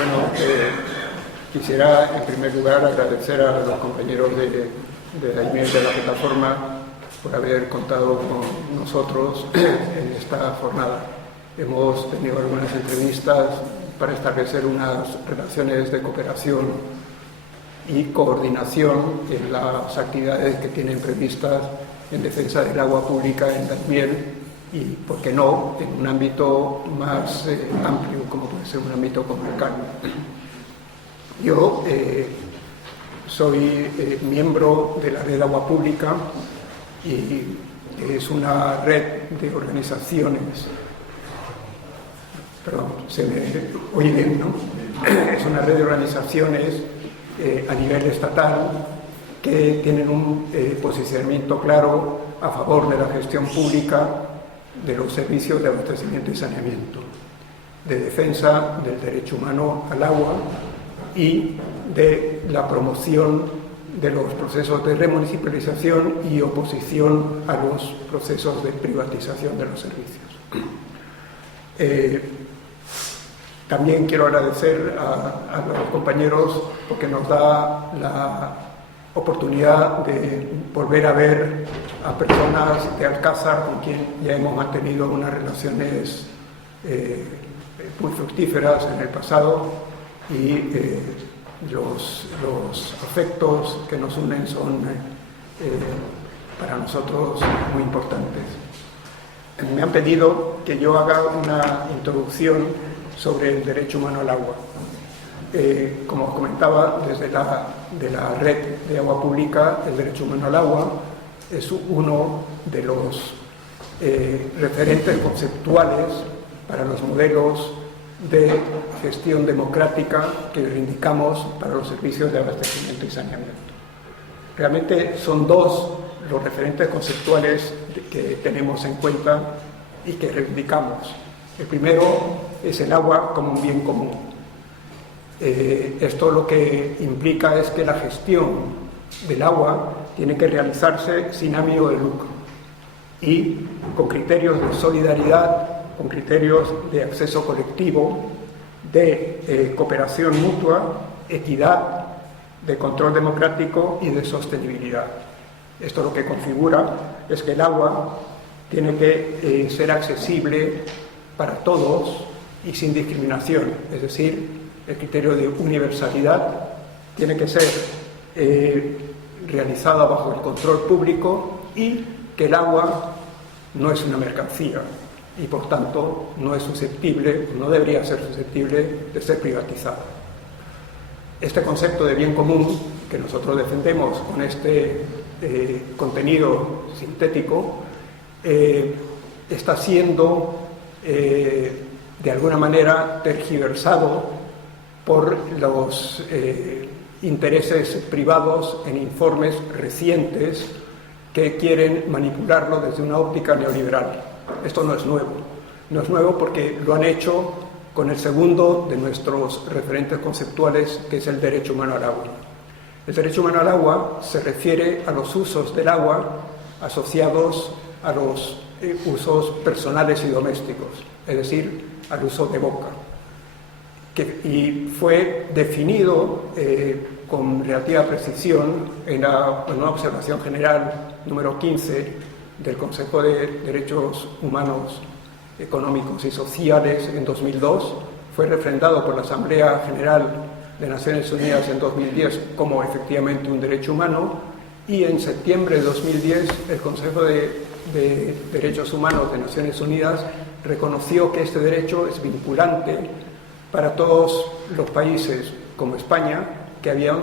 Bueno, quisiera en primer lugar agradecer a los compañeros de Daimiel de la plataforma por haber contado con nosotros en esta jornada. Hemos tenido algunas entrevistas para establecer unas relaciones de cooperación y coordinación en las actividades que tienen previstas en defensa del agua pública en Daimiel y, por qué no, en un ámbito más amplio, como puede ser un ámbito comarcal. Yo soy miembro de la Red Agua Pública y es una red de organizaciones. Perdón, se me oye bien, ¿no? Es una red de organizaciones a nivel estatal que tienen un posicionamiento claro a favor de la gestión pública de los servicios de abastecimiento y saneamiento, de defensa del derecho humano al agua y de la promoción de los procesos de remunicipalización y oposición a los procesos de privatización de los servicios. También quiero agradecer a los compañeros porque nos da la oportunidad de volver a ver a personas de Alcázar con quien ya hemos mantenido unas relaciones muy fructíferas en el pasado y los afectos que nos unen son para nosotros muy importantes. Me han pedido que yo haga una introducción sobre el derecho humano al agua. Como os comentaba, desde de la red de agua pública, el derecho humano al agua es uno de los referentes conceptuales para los modelos de gestión democrática que reivindicamos para los servicios de abastecimiento y saneamiento. Realmente son dos los referentes conceptuales que tenemos en cuenta y que reivindicamos. El primero es el agua como un bien común. Esto lo que implica es que la gestión del agua tiene que realizarse sin ánimo de lucro y con criterios de solidaridad, con criterios de acceso colectivo, de cooperación mutua, equidad, de control democrático y de sostenibilidad. Esto lo que configura es que el agua tiene que ser accesible para todos y sin discriminación, es decir, el criterio de universalidad tiene que ser realizado bajo el control público y que el agua no es una mercancía y por tanto no es susceptible, no debería ser susceptible de ser privatizada. Este concepto de bien común que nosotros defendemos con este contenido sintético está siendo de alguna manera tergiversado por los intereses privados en informes recientes que quieren manipularlo desde una óptica neoliberal. Esto no es nuevo. No es nuevo porque lo han hecho con el segundo de nuestros referentes conceptuales, que es el derecho humano al agua. El derecho humano al agua se refiere a los usos del agua asociados a los usos personales y domésticos, es decir, al uso de boca. Y fue definido con relativa precisión en una observación general número 15 del Consejo de Derechos Humanos, Económicos y Sociales en 2002, fue refrendado por la Asamblea General de Naciones Unidas en 2010 como efectivamente un derecho humano, y en septiembre de 2010 el Consejo de Derechos Humanos de Naciones Unidas reconoció que este derecho es vinculante para todos los países como España que habían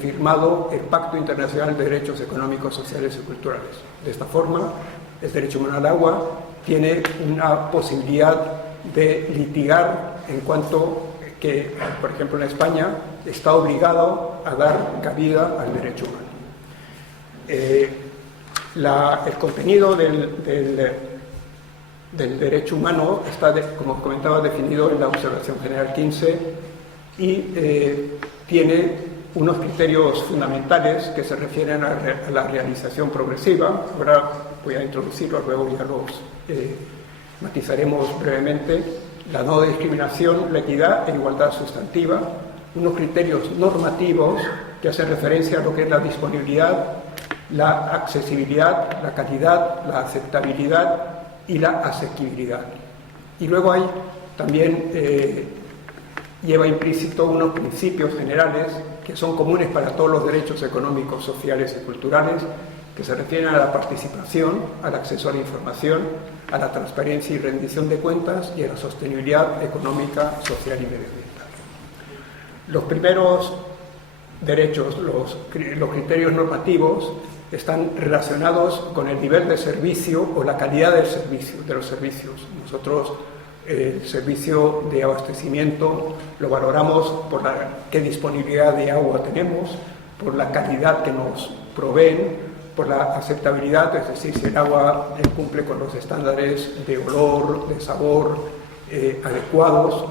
firmado el Pacto Internacional de Derechos Económicos, Sociales y Culturales. De esta forma, el derecho humano al agua tiene una posibilidad de litigar en cuanto que, por ejemplo, en España está obligado a dar cabida al derecho humano. El contenido del derecho humano está, como comentaba, definido en la observación general 15 y tiene unos criterios fundamentales que se refieren a la realización progresiva. Ahora voy a introducirlos, luego ya los matizaremos brevemente. la no discriminación, la equidad e igualdad sustantiva, unos criterios normativos que hacen referencia a lo que es la disponibilidad, la accesibilidad, la calidad, la aceptabilidad y la asequibilidad. Y luego hay también, lleva implícito unos principios generales que son comunes para todos los derechos económicos, sociales y culturales, que se refieren a la participación, al acceso a la información, a la transparencia y rendición de cuentas y a la sostenibilidad económica, social y medioambiental. Los primeros derechos, los criterios normativos, están relacionados con el nivel de servicio o la calidad del servicio, de los servicios. Nosotros el servicio de abastecimiento lo valoramos por qué disponibilidad de agua tenemos, por la calidad que nos proveen, por la aceptabilidad, es decir, si el agua cumple con los estándares de olor, de sabor adecuados,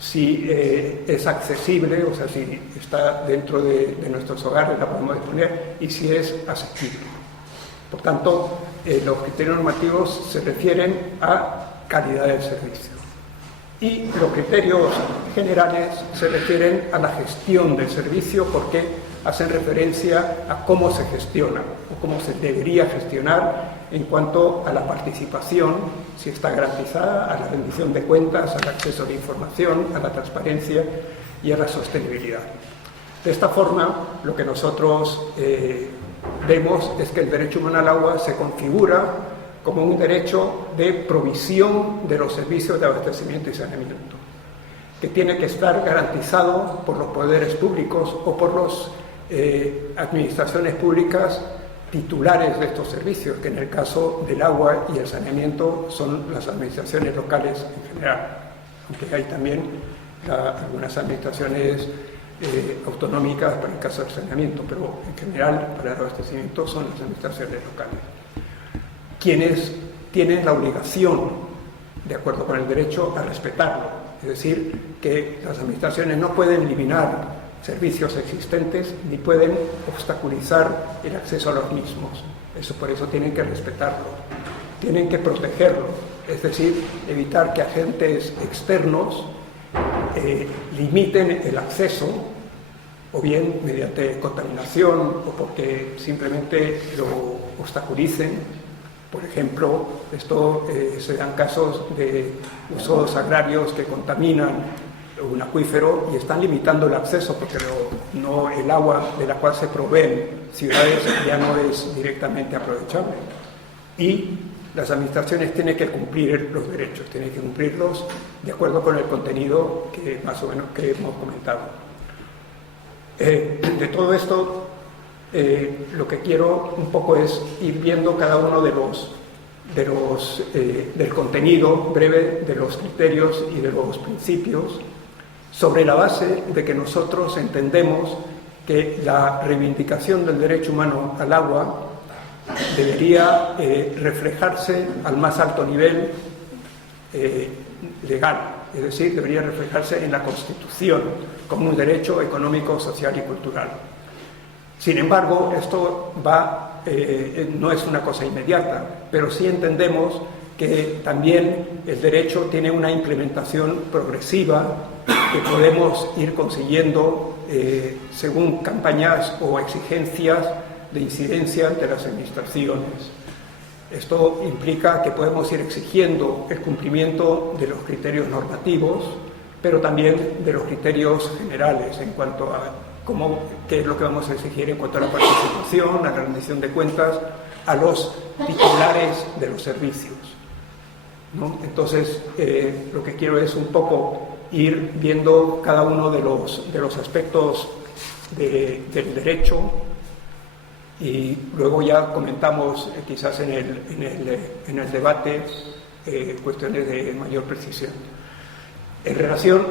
si es accesible, o sea, si está dentro de nuestros hogares, la podemos disponer, y si es asequible. Por tanto, los criterios normativos se refieren a calidad del servicio. Y los criterios generales se refieren a la gestión del servicio porque hacen referencia a cómo se gestiona o cómo se debería gestionar en cuanto a la participación, si está garantizada, a la rendición de cuentas, al acceso a la información, a la transparencia y a la sostenibilidad. De esta forma, lo que nosotros vemos es que el derecho humano al agua se configura como un derecho de provisión de los servicios de abastecimiento y saneamiento, que tiene que estar garantizado por los poderes públicos o por las administraciones públicas titulares de estos servicios, que en el caso del agua y el saneamiento son las administraciones locales en general, aunque hay también algunas administraciones autonómicas para el caso del saneamiento, pero en general para el abastecimiento son las administraciones locales, quienes tienen la obligación, de acuerdo con el derecho, a respetarlo. Es decir, que las administraciones no pueden eliminar servicios existentes ni pueden obstaculizar el acceso a los mismos. Por eso tienen que respetarlo, tienen que protegerlo, es decir, evitar que agentes externos limiten el acceso, o bien mediante contaminación o porque simplemente lo obstaculicen. Por ejemplo, se dan casos de usos agrarios que contaminan un acuífero y están limitando el acceso porque el agua de la cual se proveen ciudades ya no es directamente aprovechable. Y las administraciones tienen que cumplir los derechos, tienen que cumplirlos de acuerdo con el contenido que más o menos que hemos comentado. De todo esto, lo que quiero un poco es ir viendo cada uno del contenido breve, de los criterios y de los principios, sobre la base de que nosotros entendemos que la reivindicación del derecho humano al agua debería reflejarse al más alto nivel legal, es decir, debería reflejarse en la Constitución como un derecho económico, social y cultural. Sin embargo, esto no es una cosa inmediata, pero sí entendemos que también el derecho tiene una implementación progresiva que podemos ir consiguiendo según campañas o exigencias de incidencia de las administraciones. Esto implica que podemos ir exigiendo el cumplimiento de los criterios normativos, pero también de los criterios generales en cuanto a qué es lo que vamos a exigir en cuanto a la participación, a la rendición de cuentas, a los titulares de los servicios, ¿no? Entonces, lo que quiero es un poco ir viendo cada uno de los aspectos del derecho y luego ya comentamos quizás en el debate cuestiones de mayor precisión. En relación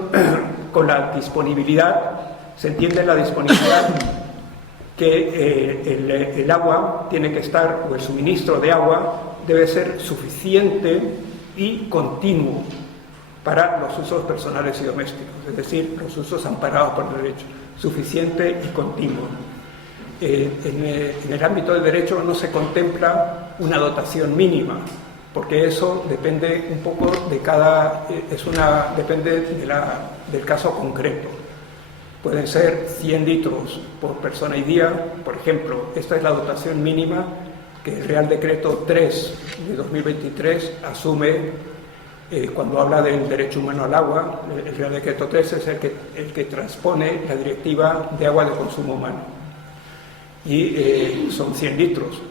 con la disponibilidad, se entiende la disponibilidad que el agua tiene que estar, o el suministro de agua debe ser suficiente y continuo para los usos personales y domésticos, es decir, los usos amparados por el derecho, suficiente y continuo. En el ámbito del derecho no se contempla una dotación mínima, porque eso depende un poco de depende del caso concreto. Pueden ser 100 litros por persona y día, por ejemplo. Esta es la dotación mínima que el Real Decreto 3 de 2023 asume cuando habla del derecho humano al agua. El Real Decreto 3 es el que transpone la Directiva de Agua de Consumo Humano. Y son 100 litros.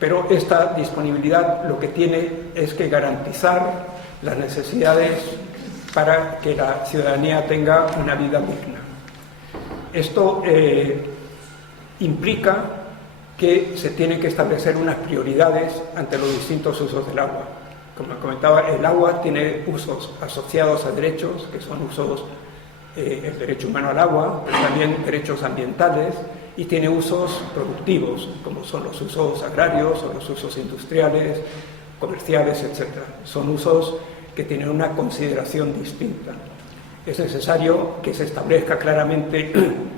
Pero esta disponibilidad lo que tiene es que garantizar las necesidades para que la ciudadanía tenga una vida digna. Esto implica que se tienen que establecer unas prioridades ante los distintos usos del agua. Como comentaba, el agua tiene usos asociados a derechos, que son usos, el derecho humano al agua, pero también derechos ambientales, y tiene usos productivos, como son los usos agrarios o los usos industriales, comerciales, etc. Son usos que tienen una consideración distinta. Es necesario que se establezca claramente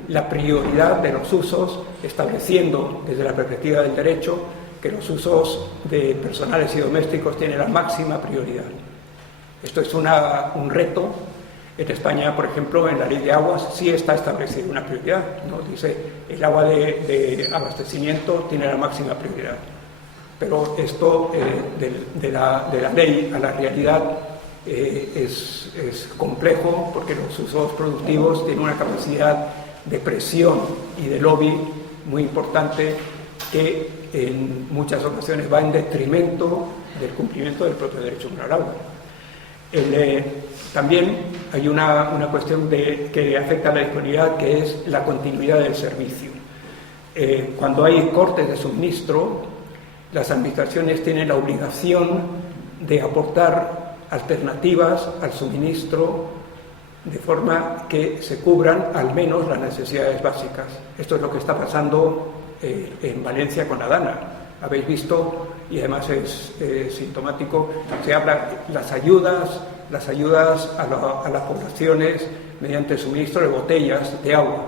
la prioridad de los usos, estableciendo desde la perspectiva del derecho que los usos de personales y domésticos tienen la máxima prioridad. Esto es un reto. En España, por ejemplo, en la Ley de Aguas sí está establecida una prioridad, ¿no? Dice, el agua de abastecimiento tiene la máxima prioridad. Pero esto de la ley a la realidad es complejo, porque los usos productivos tienen una capacidad de presión y de lobby muy importante que en muchas ocasiones va en detrimento del cumplimiento del propio derecho humano al agua. También hay una cuestión que afecta a la disponibilidad, que es la continuidad del servicio. Cuando hay cortes de suministro, las administraciones tienen la obligación de aportar alternativas al suministro de forma que se cubran al menos las necesidades básicas. Esto es lo que está pasando en Valencia con la Dana. Habéis visto, y además es sintomático, se habla las ayudas a las poblaciones mediante el suministro de botellas de agua.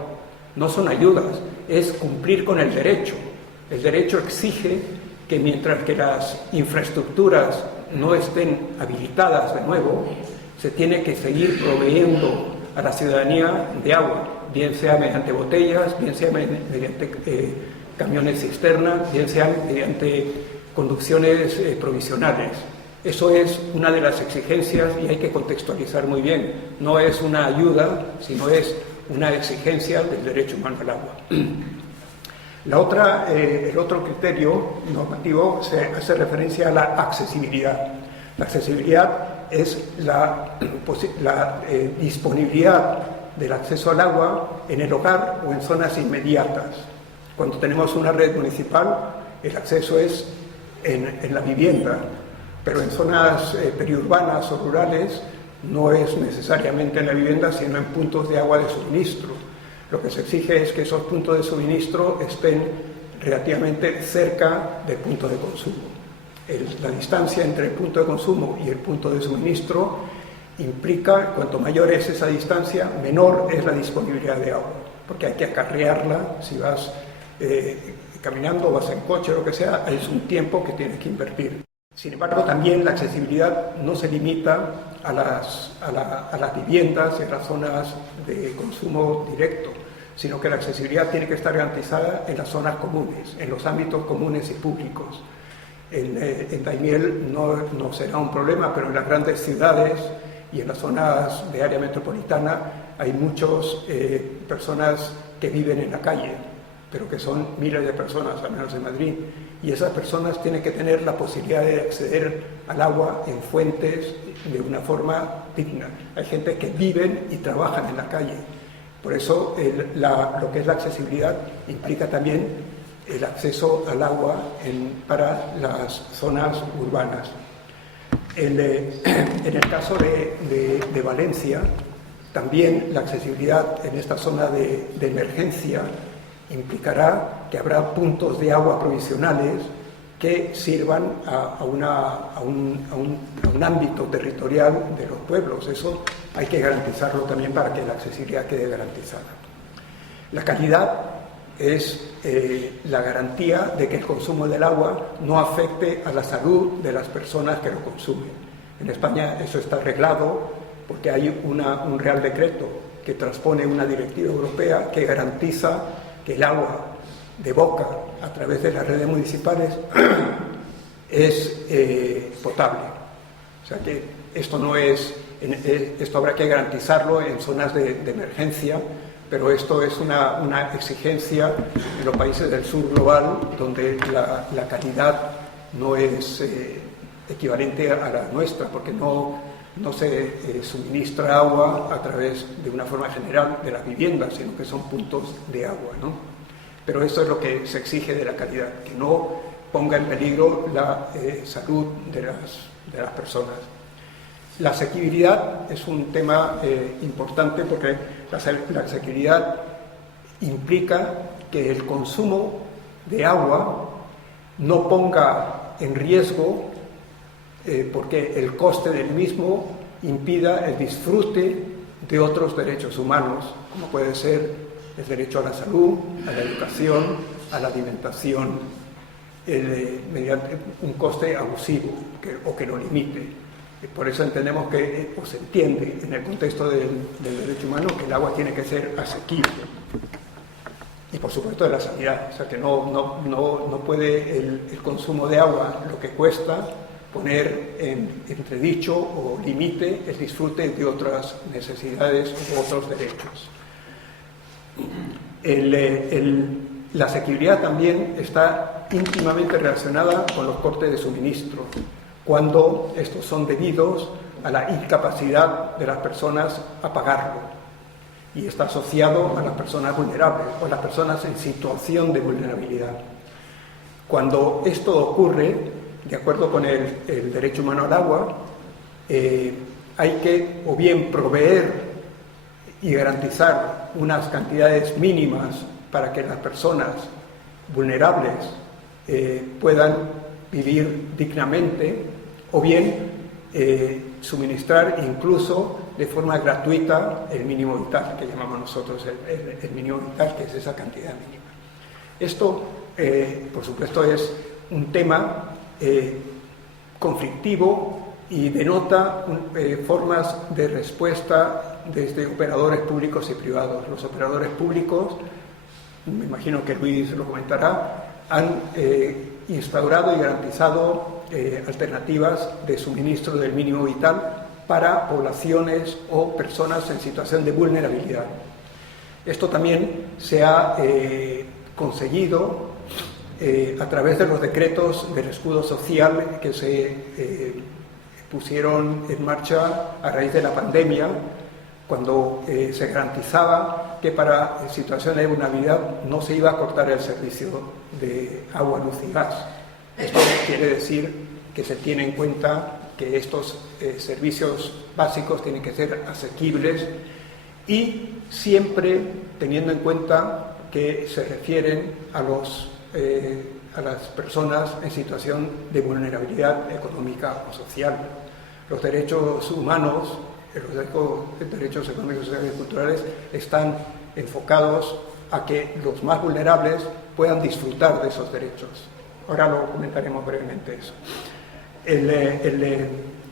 No son ayudas, es cumplir con el derecho. El derecho exige que mientras que las infraestructuras no estén habilitadas de nuevo, se tiene que seguir proveyendo a la ciudadanía de agua, bien sea mediante botellas, bien sea mediante camiones cisterna, bien sea mediante conducciones provisionales. Eso es una de las exigencias y hay que contextualizar muy bien. No es una ayuda, sino es una exigencia del derecho humano al agua. El otro criterio normativo se hace referencia a la accesibilidad. La accesibilidad es la disponibilidad del acceso al agua en el hogar o en zonas inmediatas. Cuando tenemos una red municipal, el acceso es en la vivienda, pero en zonas periurbanas o rurales no es necesariamente en la vivienda, sino en puntos de agua de suministro. Lo que se exige es que esos puntos de suministro estén relativamente cerca del punto de consumo. La distancia entre el punto de consumo y el punto de suministro implica, cuanto mayor es esa distancia, menor es la disponibilidad de agua, porque hay que acarrearla. Si vas caminando, vas en coche o lo que sea, es un tiempo que tienes que invertir. Sin embargo, también la accesibilidad no se limita a las viviendas y a las zonas de consumo directo, sino que la accesibilidad tiene que estar garantizada en las zonas comunes, en los ámbitos comunes y públicos. En Daimiel no será un problema, pero en las grandes ciudades y en las zonas de área metropolitana hay muchas personas que viven en la calle, pero que son miles de personas, al menos en Madrid, y esas personas tienen que tener la posibilidad de acceder al agua en fuentes de una forma digna. Hay gente que viven y trabajan en la calle. Por eso lo que es la accesibilidad implica también el acceso al agua para las zonas urbanas. En el caso de Valencia, también la accesibilidad en esta zona de emergencia implicará que habrá puntos de agua provisionales que sirvan a un ámbito territorial de los pueblos. Eso hay que garantizarlo también para que la accesibilidad quede garantizada. La calidad es la garantía de que el consumo del agua no afecte a la salud de las personas que lo consumen. En España eso está arreglado porque hay un Real Decreto que transpone una directiva europea que garantiza que el agua de boca a través de las redes municipales es potable. O sea que esto no es, esto habrá que garantizarlo en zonas de emergencia, pero esto es una exigencia en los países del sur global, donde la calidad no es equivalente a la nuestra, porque no se suministra agua a través de una forma general de las viviendas, sino que son puntos de agua, ¿no? Pero eso es lo que se exige de la calidad, que no ponga en peligro la salud de las personas. La asequibilidad es un tema importante porque la asequibilidad implica que el consumo de agua no ponga en riesgo, porque el coste del mismo impida el disfrute de otros derechos humanos, como puede ser el derecho a la salud, a la educación, a la alimentación, mediante un coste abusivo o que lo limite. Por eso entendemos que, o se entiende en el contexto del derecho humano, que el agua tiene que ser asequible. Y por supuesto de la sanidad, o sea que no puede el consumo de agua, lo que cuesta, poner en entredicho o limite el disfrute de otras necesidades u otros derechos. La asequibilidad también está íntimamente relacionada con los cortes de suministro, cuando estos son debidos a la incapacidad de las personas a pagarlo, y está asociado a las personas vulnerables o a las personas en situación de vulnerabilidad. Cuando esto ocurre, de acuerdo con el derecho humano al agua, hay que o bien proveer y garantizar unas cantidades mínimas para que las personas vulnerables puedan vivir dignamente, o bien suministrar incluso de forma gratuita el mínimo vital, que llamamos nosotros el mínimo vital, que es esa cantidad mínima. Esto, por supuesto, es un tema conflictivo y denota formas de respuesta desde operadores públicos y privados. Los operadores públicos, me imagino que Luis lo comentará, han instaurado y garantizado alternativas de suministro del mínimo vital para poblaciones o personas en situación de vulnerabilidad. Esto también se ha conseguido a través de los decretos del escudo social que se pusieron en marcha a raíz de la pandemia, cuando se garantizaba que para situaciones de vulnerabilidad no se iba a cortar el servicio de agua, luz y gas. Esto quiere decir que se tiene en cuenta que estos servicios básicos tienen que ser asequibles y siempre teniendo en cuenta que se refieren a las personas en situación de vulnerabilidad económica o social. Los derechos humanos, los derechos económicos, sociales y culturales están enfocados a que los más vulnerables puedan disfrutar de esos derechos. Ahora lo comentaremos brevemente eso.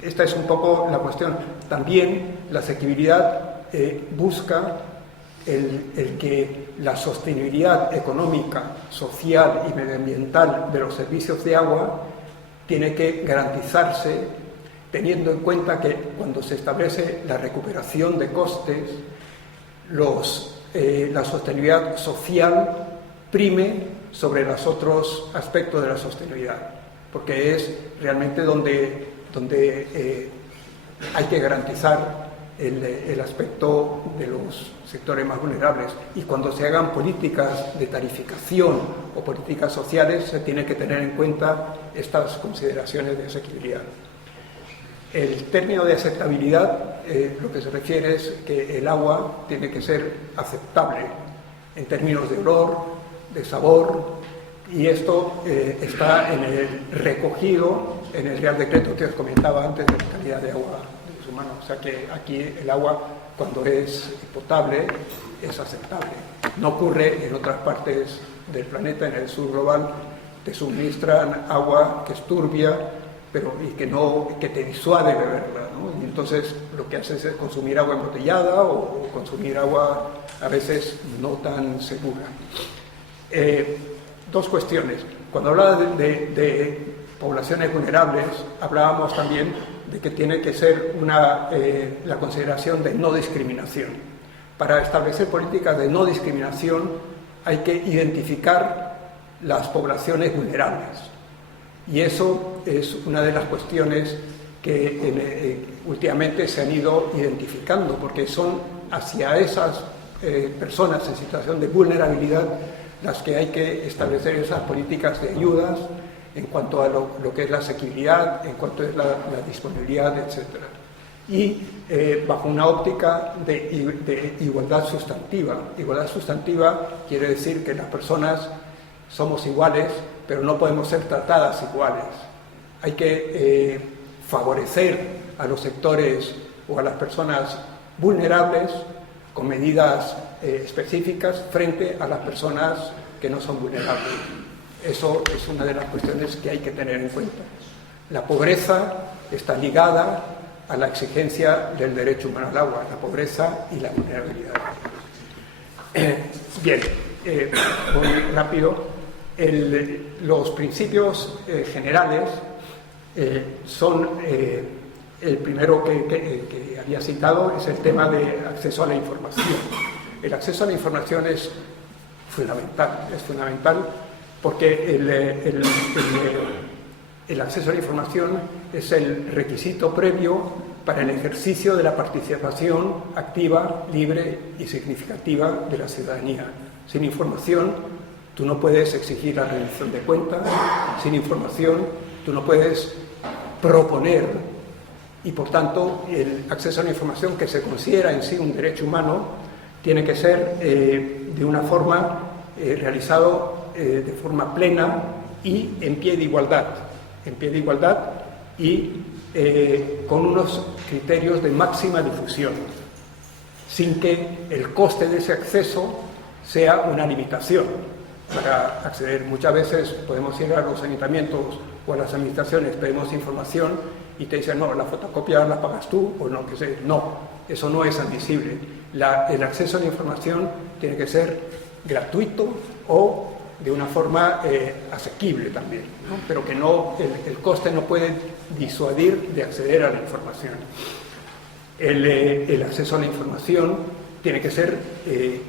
Esta es un poco la cuestión. También la asequibilidad busca el que la sostenibilidad económica, social y medioambiental de los servicios de agua tiene que garantizarse teniendo en cuenta que cuando se establece la recuperación de costes, la sostenibilidad social prime sobre los otros aspectos de la sostenibilidad, porque es realmente donde hay que garantizar el aspecto de los sectores más vulnerables. Y cuando se hagan políticas de tarificación o políticas sociales, se tiene que tener en cuenta estas consideraciones de asequibilidad. El término de aceptabilidad, lo que se refiere es que el agua tiene que ser aceptable en términos de olor, de sabor, y esto está recogido en el Real Decreto que os comentaba antes de la calidad de agua de los humanos. O sea que aquí el agua, cuando es potable, es aceptable. No ocurre en otras partes del planeta, en el sur global, te suministran agua que es turbia, pero y que te disuade beberla, ¿no? Y entonces lo que haces es consumir agua embotellada o consumir agua a veces no tan segura. Dos cuestiones. Cuando hablaba de poblaciones vulnerables, hablábamos también de que tiene que ser la consideración de no discriminación. Para establecer políticas de no discriminación hay que identificar las poblaciones vulnerables. Y eso es una de las cuestiones que últimamente se han ido identificando, porque son hacia esas personas en situación de vulnerabilidad las que hay que establecer esas políticas de ayudas en cuanto a lo que es la asequibilidad, en cuanto a la disponibilidad, etc. Y bajo una óptica de igualdad sustantiva. Igualdad sustantiva quiere decir que las personas somos iguales, pero no podemos ser tratadas iguales. Hay que favorecer a los sectores o a las personas vulnerables con medidas específicas frente a las personas que no son vulnerables. Eso es una de las cuestiones que hay que tener en cuenta. La pobreza está ligada a la exigencia del derecho humano al agua, la pobreza y la vulnerabilidad. Bien, muy rápido. Los principios generales son, el primero que había citado es el tema de acceso a la información. El acceso a la información es fundamental porque el acceso a la información es el requisito previo para el ejercicio de la participación activa, libre y significativa de la ciudadanía. Sin información, tú no puedes exigir la rendición de cuentas, sin información, tú no puedes proponer, y por tanto, el acceso a la información, que se considera en sí un derecho humano, tiene que ser de una forma realizado de forma plena y en pie de igualdad y con unos criterios de máxima difusión, sin que el coste de ese acceso sea una limitación para acceder. Muchas veces podemos ir a los ayuntamientos o a las administraciones, pedimos información y te dicen, no, la fotocopia la pagas tú o no, que sé. No, eso no es admisible. El acceso a la información tiene que ser gratuito o de una forma asequible también, ¿no? Pero que no, el coste no puede disuadir de acceder a la información. El acceso a la información tiene que ser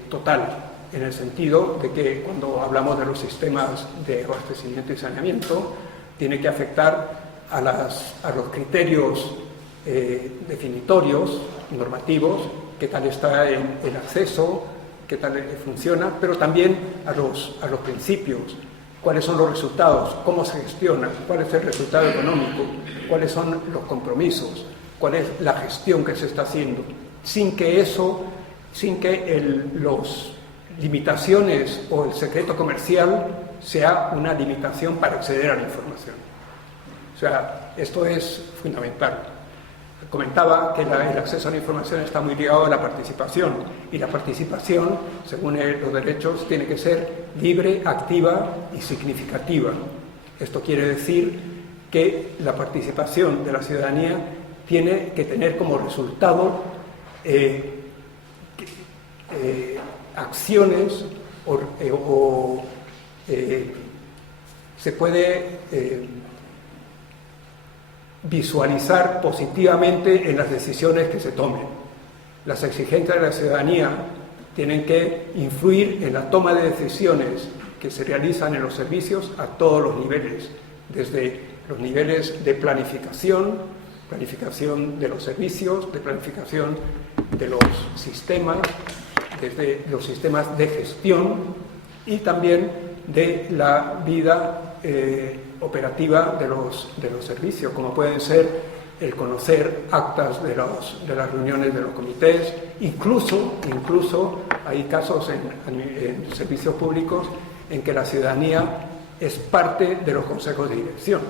total, en el sentido de que cuando hablamos de los sistemas de abastecimiento y saneamiento, tiene que afectar a los criterios definitorios, normativos, qué tal está el acceso, qué tal funciona, pero también a los principios, cuáles son los resultados, cómo se gestiona, cuál es el resultado económico, cuáles son los compromisos, cuál es la gestión que se está haciendo, sin que las limitaciones o el secreto comercial sea una limitación para acceder a la información. O sea, esto es fundamental. Comentaba que el acceso a la información está muy ligado a la participación, y la participación, según los derechos, tiene que ser libre, activa y significativa. Esto quiere decir que la participación de la ciudadanía tiene que tener como resultado acciones se puede visualizar positivamente en las decisiones que se tomen. Las exigencias de la ciudadanía tienen que influir en la toma de decisiones que se realizan en los servicios a todos los niveles, desde los niveles de planificación de los servicios, de planificación de los sistemas, desde los sistemas de gestión y también de la vida operativa de los servicios, como pueden ser el conocer actas de las reuniones de los comités, incluso hay casos en servicios públicos en que la ciudadanía es parte de los consejos de dirección.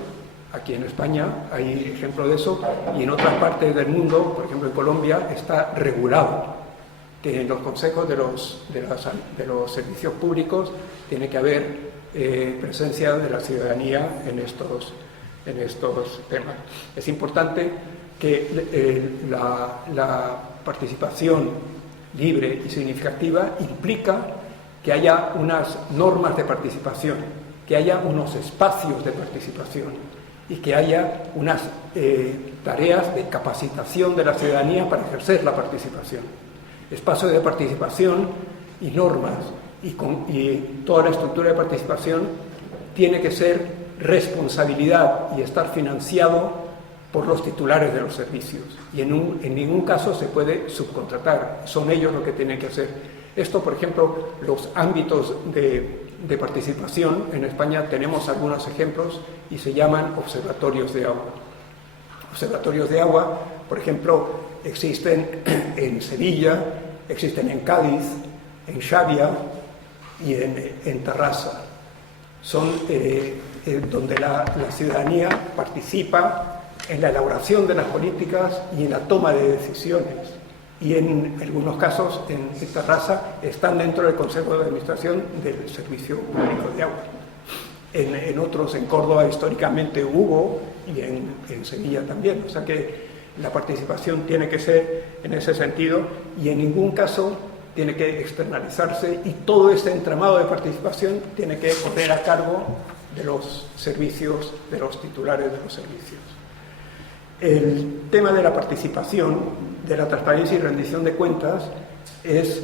Aquí en España hay ejemplo de eso, y en otras partes del mundo, por ejemplo en Colombia, está regulado que en los consejos de los servicios públicos tiene que haber presencia de la ciudadanía en estos temas. Es importante que la participación libre y significativa implica que haya unas normas de participación, que haya unos espacios de participación y que haya unas tareas de capacitación de la ciudadanía para ejercer la participación. Espacios de participación y normas y toda la estructura de participación tiene que ser responsabilidad y estar financiado por los titulares de los servicios. Y en ningún caso se puede subcontratar, son ellos los que tienen que hacer. Esto, por ejemplo, los ámbitos de participación, en España tenemos algunos ejemplos y se llaman observatorios de agua. Observatorios de agua, por ejemplo, existen en Sevilla, existen en Cádiz, en Xàbia y en Tarrasa. Son donde la ciudadanía participa en la elaboración de las políticas y en la toma de decisiones. Y en algunos casos, en Tarrasa, están dentro del Consejo de Administración del Servicio Público de Agua. En otros, en Córdoba históricamente hubo, y en Sevilla también. O sea que la participación tiene que ser en ese sentido y en ningún caso tiene que externalizarse, y todo este entramado de participación tiene que correr a cargo de los servicios, de los titulares de los servicios. El tema de la participación, de la transparencia y rendición de cuentas es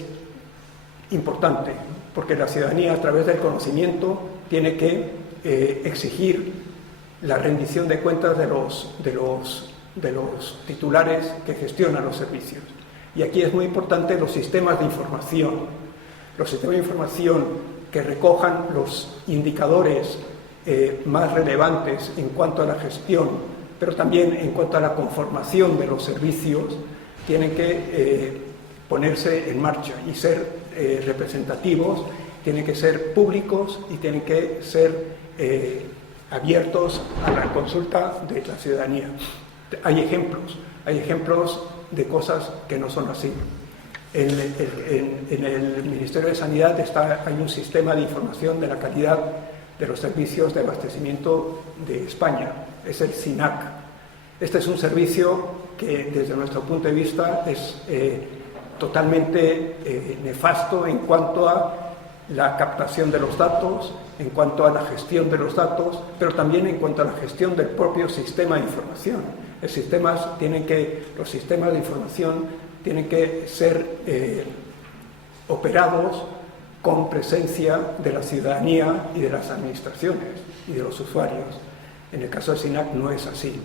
importante, porque la ciudadanía, a través del conocimiento, tiene que exigir la rendición de cuentas de los titulares que gestionan los servicios. Y aquí es muy importante los sistemas de información que recojan los indicadores más relevantes en cuanto a la gestión, pero también en cuanto a la conformación de los servicios, tienen que ponerse en marcha y ser representativos, tienen que ser públicos y tienen que ser abiertos a la consulta de la ciudadanía. Hay ejemplos de cosas que no son así. En el Ministerio de Sanidad hay un sistema de información de la calidad de los servicios de abastecimiento de España, es el SINAC. Este es un servicio que desde nuestro punto de vista es totalmente nefasto en cuanto a la captación de los datos, en cuanto a la gestión de los datos, pero también en cuanto a la gestión del propio sistema de información. Los sistemas de información tienen que ser operados con presencia de la ciudadanía y de las administraciones y de los usuarios. En el caso del SINAC no es así.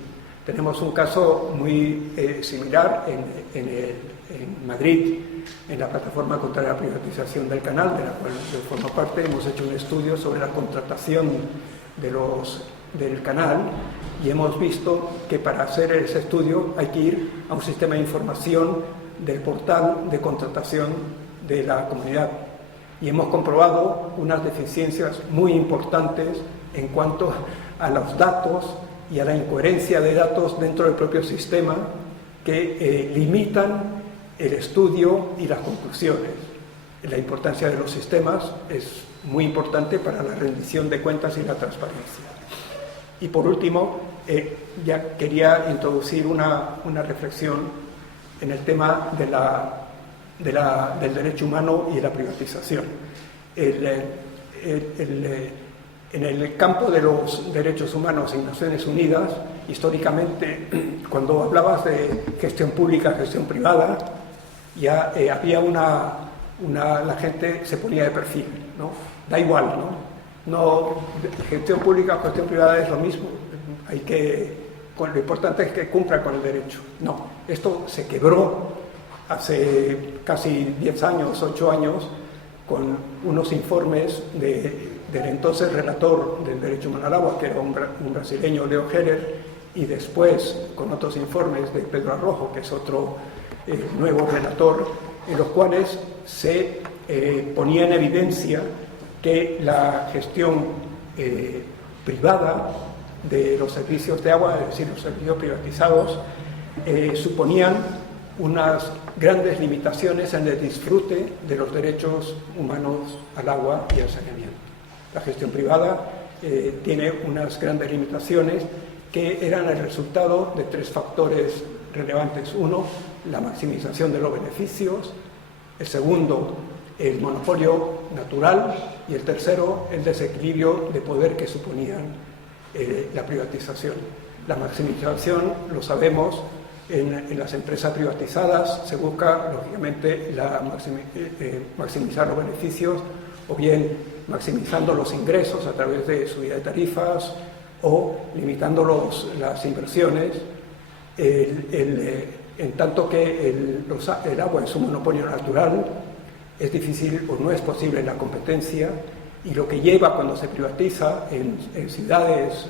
Tenemos un caso muy similar en Madrid, en la plataforma contra la privatización del canal, de la cual yo formo parte. Hemos hecho un estudio sobre la contratación del canal y hemos visto que para hacer ese estudio hay que ir a un sistema de información del portal de contratación de la comunidad. Y hemos comprobado unas deficiencias muy importantes en cuanto a los datos y a la incoherencia de datos dentro del propio sistema que limitan el estudio y las conclusiones. La importancia de los sistemas es muy importante para la rendición de cuentas y la transparencia. Y por último, ya quería introducir una reflexión en el tema del derecho humano y la privatización. En el campo de los derechos humanos en Naciones Unidas, históricamente, cuando hablabas de gestión pública, gestión privada, ya había la gente se ponía de perfil, ¿no? Da igual, ¿no? Gestión pública o gestión privada es lo mismo, lo importante es que cumpla con el derecho. No, esto se quebró hace casi 10 años, 8 años, con unos informes del entonces relator del derecho humano al agua, que era un brasileño, Leo Heller, y después con otros informes de Pedro Arrojo, que es otro nuevo relator, en los cuales se ponía en evidencia que la gestión privada de los servicios de agua, es decir, los servicios privatizados, suponían unas grandes limitaciones en el disfrute de los derechos humanos al agua y al saneamiento. La gestión privada tiene unas grandes limitaciones que eran el resultado de tres factores relevantes. Uno, la maximización de los beneficios. El segundo, el monopolio natural. Y el tercero, el desequilibrio de poder que suponían la privatización. La maximización, lo sabemos, en las empresas privatizadas se busca, lógicamente, maximizar los beneficios, o bien maximizando los ingresos a través de subida de tarifas o limitando las inversiones, en tanto que el agua en su monopolio natural es difícil o no es posible la competencia, y lo que lleva cuando se privatiza en ciudades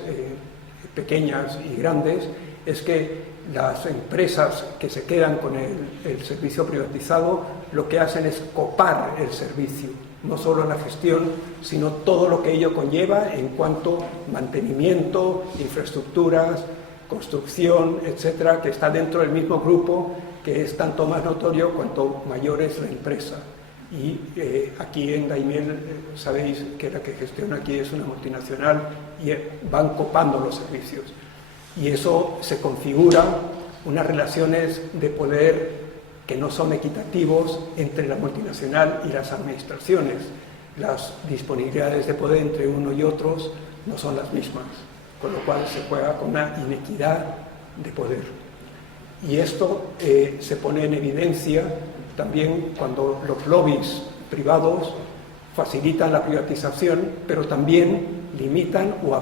pequeñas y grandes es que las empresas que se quedan con el servicio privatizado lo que hacen es copar el servicio, no solo la gestión, sino todo lo que ello conlleva en cuanto a mantenimiento, infraestructuras, construcción, etcétera, que está dentro del mismo grupo, que es tanto más notorio cuanto mayor es la empresa. Y aquí en Daimiel sabéis que la que gestiona aquí es una multinacional y van copando los servicios. Y eso se configura unas relaciones de poder que no son equitativos entre la multinacional y las administraciones. Las disponibilidades de poder entre uno y otros no son las mismas, con lo cual se juega con una inequidad de poder. Y esto se pone en evidencia también cuando los lobbies privados facilitan la privatización, pero también limitan o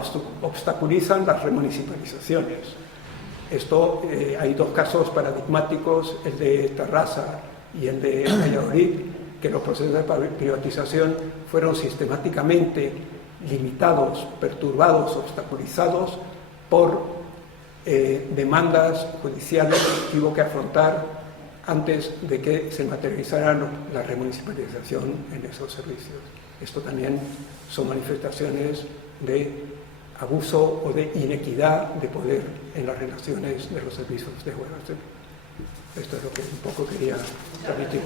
obstaculizan las remunicipalizaciones. Esto, hay dos casos paradigmáticos, el de Terrassa y el de Valladolid, que los procesos de privatización fueron sistemáticamente limitados, perturbados, obstaculizados por demandas judiciales que hubo que afrontar antes de que se materializara la remunicipalización en esos servicios. Esto también son manifestaciones de abuso o de inequidad de poder en las relaciones de los servicios de agua. Esto es lo que un poco quería transmitir.